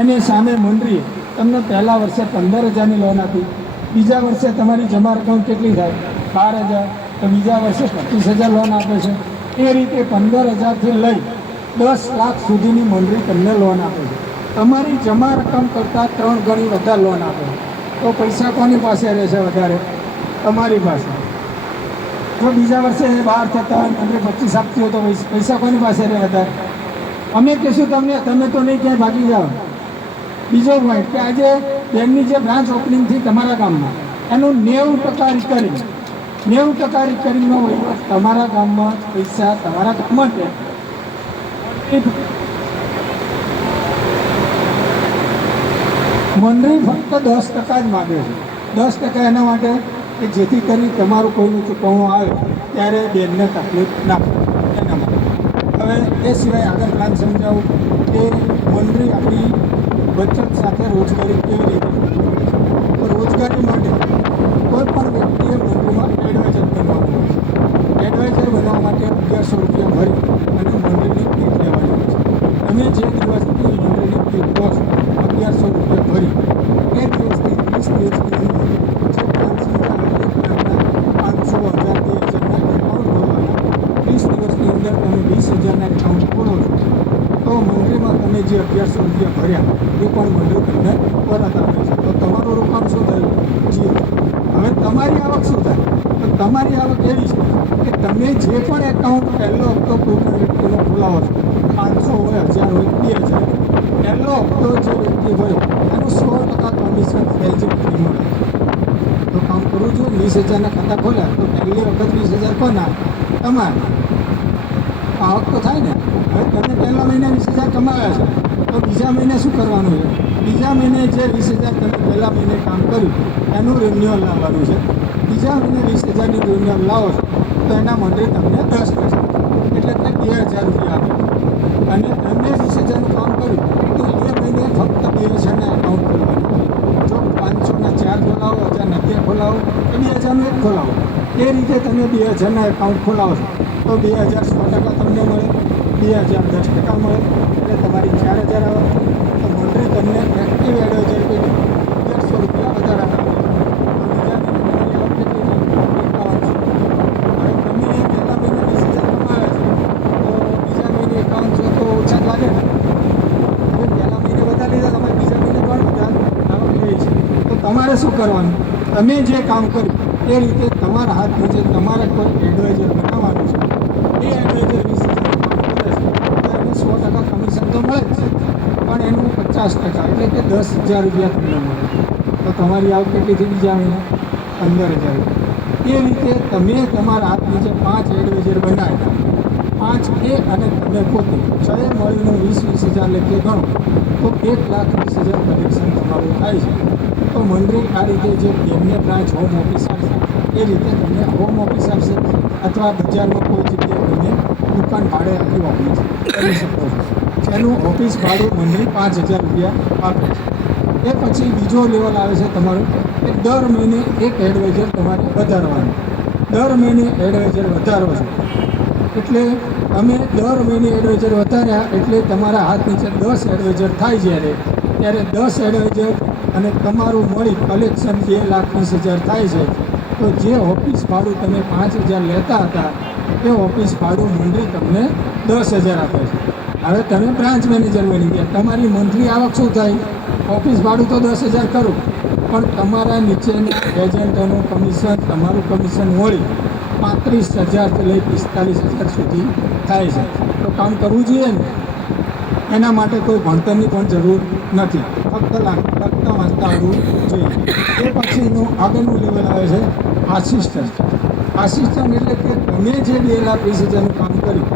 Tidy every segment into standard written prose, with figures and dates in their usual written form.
એની સામે મંડળીએ તમને પહેલા વર્ષે 15,000ની લોન આપી, બીજા વર્ષે તમારી જમા રકમ કેટલી થાય 12,000, તો બીજા વર્ષે 25,000 લોન આપે છે. એ રીતે 15,000થી લઈ 10 લાખ સુધીની મંડળી તમને લોન આપે છે. તમારી જમા રકમ કરતાં 3 ગણી વધારે લોન આપે છે. તો પૈસા કોની પાસે રહેશે વધારે? તમારી પાસે. જો બીજા વર્ષે 12 થતા હોય અને 25 આપતી હોય તો પૈસા કોની પાસે રહે વધારે? અમે કહીશું તમને, તમે તો નહીં ક્યાંય ભાગી જાઓ. બીજો પોઈન્ટ કે આજે બેંકની જે બ્રાન્ચ ઓપનિંગ થઈ તમારા ગામમાં, એનું 90% રિકરિંગ, 90% રિકરિંગનો વહીવટ તમારા ગામમાં, પૈસા તમારા ગામમાં જ. મંડળી ફક્ત 10% જ માગે છે. 10% એના માટે કે જેથી કરી તમારું કોઈનું ચૂકવણું આવે ત્યારે બેનને તકલીફ ના પડે એના માટે. હવે એ સિવાય આગળ પ્લાન સમજાવું કે મંડળી આપણી બચત સાથે રોજગારી કેવી રીતે? તો રોજગારી માટે કોઈ પણ વ્યક્તિએ મંડળીમાં એડવાઇઝર બનવાનું હોય છે. એડવાઇઝર બનવા માટે 1100 રૂપિયા ભરી અને મંડળીની કીટ લેવાની હોય છે. તમે જે દિવસથી મંડળીની કીટ લો છો 1100 રૂપિયા ભરી એ દિવસથી 30 દિવસની અંદર જે પ્લાન સમજાવે એ પ્લાનના 500, 1000, 2000ના એકાઉન્ટ ખોલવાના. 30 દિવસની અંદર તમે 20,000ના એકાઉન્ટ ખોલો છો તો મંડળીમાં તમે જે 1100 રૂપિયા ભર્યા એ પણ મંડળી તમને પરત આપે છે. તો તમારું રોકાણ શું થયું? 0. હવે તમારી આવક શું થાય? તો તમારી આવક એવી છે કે તમે જે પણ એકાઉન્ટ પહેલો હપ્તો કોઈના વ્યક્તિનો ખોલાવો છો, 500 હોય, 1000 હોય, 2000, પહેલો હપ્તો જે વ્યક્તિ હોય એનું 100% કમિશન એલિજિબિલિટી મળે. તો કામ કરવું જોઈએ. 20,000ના ખાતા ખોલ્યા તો પહેલી વખત 20,000 કોના? તમારે. આવક તો થાય ને. હવે તમે પહેલા મહિને 20,000 કમાવ્યા છે તો બીજા મહિને શું કરવાનું છે? બીજા મહિને જે 20,000 તમે પહેલા મહિને કામ કર્યું એનું રિન્યુઅલ લાવવાનું છે. બીજા મહિને 20,000ની રિન્યુઅલ લાવો છો તો એના મંડળી તમને 10% એટલે કે 2,000 રૂપિયા આપે. અને તમે 20,000નું કામ કર્યું તો એ મહિને ફક્ત 2,000ના એકાઉન્ટ ખોલવાના. જો 500ના 4 ખોલાવો, 1,090 ખોલાવો કે 2,000નું 1 ખોલાવો, એ રીતે તમે 2,000ના એકાઉન્ટ ખોલાવો છો તો 2,000 100% તમને મળે, 2,000 10% મળે એટલે તમારી 4,000 આવે. તો મંડળી તમને એક્ટિવ એડવાઇઝર કે 1100 રૂપિયા વધારે આપે. તમારે શું કરવાનું? તમે જે કામ કર્યું એ રીતે તમારા હાથ નીચે તમારે કોઈ એડવાઇઝર બનાવવાનું છે. એ એડવાઇઝર 20,000 કામ કરે છે તો એને 100% કમિશન તો મળે જ છે, પણ એનું 50% એટલે કે 10,000 રૂપિયા તમને મળે. તો તમારી આવક કેટલી થઈ? બીજા મહિને 15,000. એ રીતે તમે તમારા હાથ નીચે 5 એડવાઇઝર બનાવ્યા, 5 એ અને તમે પોતે 6 મળીને 20,000 લેખે ગણો તો 1,20,000 કલેક્શન તમારું થાય છે. તો મંડળી આ રીતે જે બેંકને બ્રાન્ચ હોમ ઓફિસ આપશે એ રીતે તમને હોમ ઓફિસ આપશે, અથવા બજારમાં કોઈ જગ્યાએ તમે દુકાન ભાડે આપી ઓફિસ કરી શકો છો. જેનું ઓફિસ ભાડું મંડળી 5,000 રૂપિયા આપે છે. એ પછી બીજો લેવલ આવે છે તમારું કે દર મહિને એક એડવાઇઝર તમારે વધારવાનું. દર મહિને એડવાઇઝર વધારો છે એટલે તમે દર મહિને એડવાઇઝર વધાર્યા એટલે તમારા હાથ નીચે 10 એડવાઇઝર થાય ત્યારે 10 એડવાઇઝર અને તમારું મળી કલેક્શન 2,20,000 થાય છે. તો જે ઓફિસ ભાડું તમે 5,000 લેતા હતા એ ઓફિસ ભાડું મંડળી તમને 10,000 આપે છે. હવે તમે બ્રાન્ચ મેનેજર બની ગયા, તમારી મંથલી આવક શું થાય? ઓફિસ ભાડું તો 10,000 ખરું, પણ તમારા નીચેના એજન્ટોનું કમિશન, તમારું કમિશન મળી 35,000થી લઈ 45,000 સુધી થાય છે. તો કામ કરવું જોઈએ ને. એના માટે કોઈ ભણતરની પણ જરૂર નથી, ફક્ત લખતા વાંચતા આવડવું જોઈએ. એ પછીનું આગળનું લેવલ આવે છે આસિસ્ટન્ટ. આસિસ્ટન્ટ એટલે કે તમે જે 2,20,000નું કામ કર્યું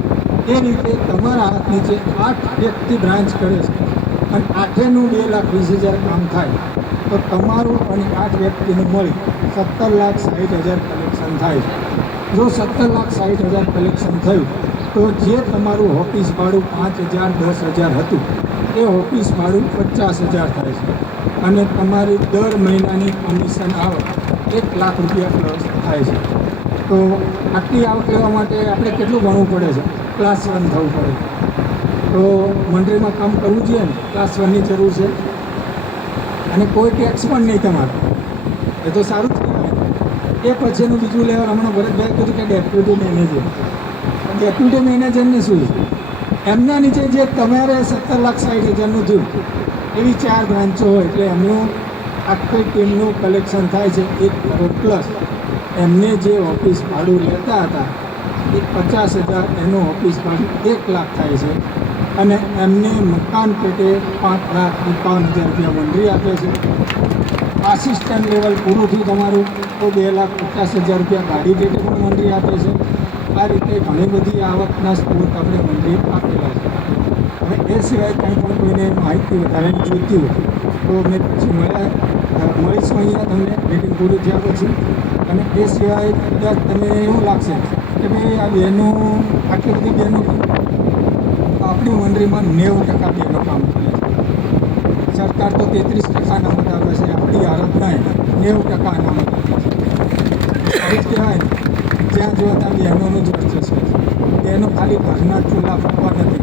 એ રીતે તમારા હાથ નીચે 8 વ્યક્તિ બ્રાન્ચ કરે છે અને 8નું 2,20,000 કામ થાય તો તમારું અને 8 વ્યક્તિનું મળી 17,60,000 કલેક્શન થાય છે. જો 17,60,000 કલેક્શન થયું તો જે તમારું ઓફિસ ભાડું 5,000, 10,000 હતું એ ઓફિસ ભાડું 50,000 થાય છે. અને તમારી દર મહિનાની કમિશન આવક 1,00,000 રૂપિયા પ્લસ થાય છે. તો આટલી આવક લેવા માટે આપણે કેટલું ભણવું પડે છે? ક્લાસ 1 થવું પડે. તો તો મંડળીમાં કામ કરવું જોઈએ ને, ક્લાસ 1ની જરૂર છે અને કોઈ ટેક્સ પણ નહીં તમારે, એ તો સારું જ કહેવાય. એ પછીનું બીજું લેવલ હમણાં ભરતભાઈ કીધું કે ડેપ્યુટી મેનેજર. ડેપ્યુટી મેનેજરને શું છે, એમના નીચે જે તમારે 17,60,000નું થયું એવી 4 બ્રાન્ચો હોય એટલે એમનું આખી ટીમનું કલેક્શન થાય છે 1 કરોડ પ્લસ. એમને જે ઓફિસ ભાડું લેતા હતા એ 50,000, એનું ઓફિસ ભાડું 1 લાખ થાય છે અને એમને મકાન પેટે 5,51,000 રૂપિયા મંજૂરી આપે છે. આસિસ્ટન્ટ લેવલ પૂરું થયું તમારું તો 2,50,000 રૂપિયા ગાડી પેટે પણ મંજૂરી આપે છે. આ રીતે ઘણી બધી આવકના સ્ત્રોત આપણે મંજૂરી આપેલા છે. હવે એ સિવાય કંઈ પણ કોઈને માહિતી વધારે જોઈતી હોય તો મેં પછી મળીશું અહીંયા તમને મીટિંગ પૂરી થયા પછી. અને એ સિવાય કદાચ તમે એવું લાગશે કે ભાઈ આ બહેનો આટલી બધી બહેનો આપણી મંડળીમાં 90% બહેનો કામ કરે છે. સરકાર તો 33% અનામત આપે છે, આપણી હાલત નહીં 90% અનામત આપે છે. સારું જ કહેવાય ને, જ્યાં જો ત્યાં બહેનોનું જ વર્ચસ્વ છે. બહેનો ખાલી ઘરના ચૂલા ફૂંકવા નથી,